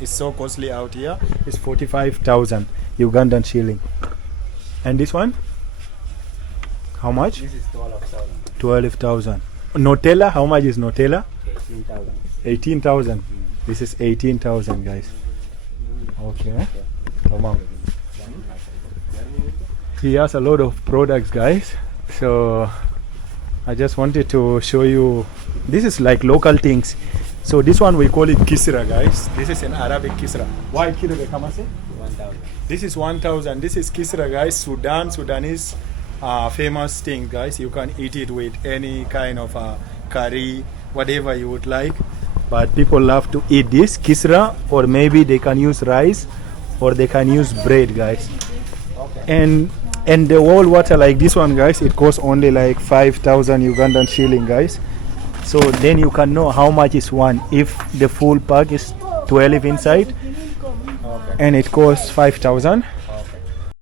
It's so costly out here. It's 45,000 Ugandan shilling. And this one? How much? This is 12,000. 12,000. Nutella, how much is Nutella? 18,000. 18,000. This is 18,000, guys. Okay. Come on. He has a lot of products, guys. So I just wanted to show you. This is like local things. So this one we call it kisra, guys. This is in Arabic kisra. Why kisra? Come on, say. 1,000. This is 1,000. This is kisra, guys. Sudanese famous thing, guys. You can eat it with any kind of curry, whatever you would like. But people love to eat this kisra, or maybe they can use rice, or they can use bread, guys. Okay. And the whole water like this one, guys, it costs only like 5,000 Ugandan shilling, guys. So then you can know how much is one. If the full pack is 12 inside, Okay. and it costs 5,000,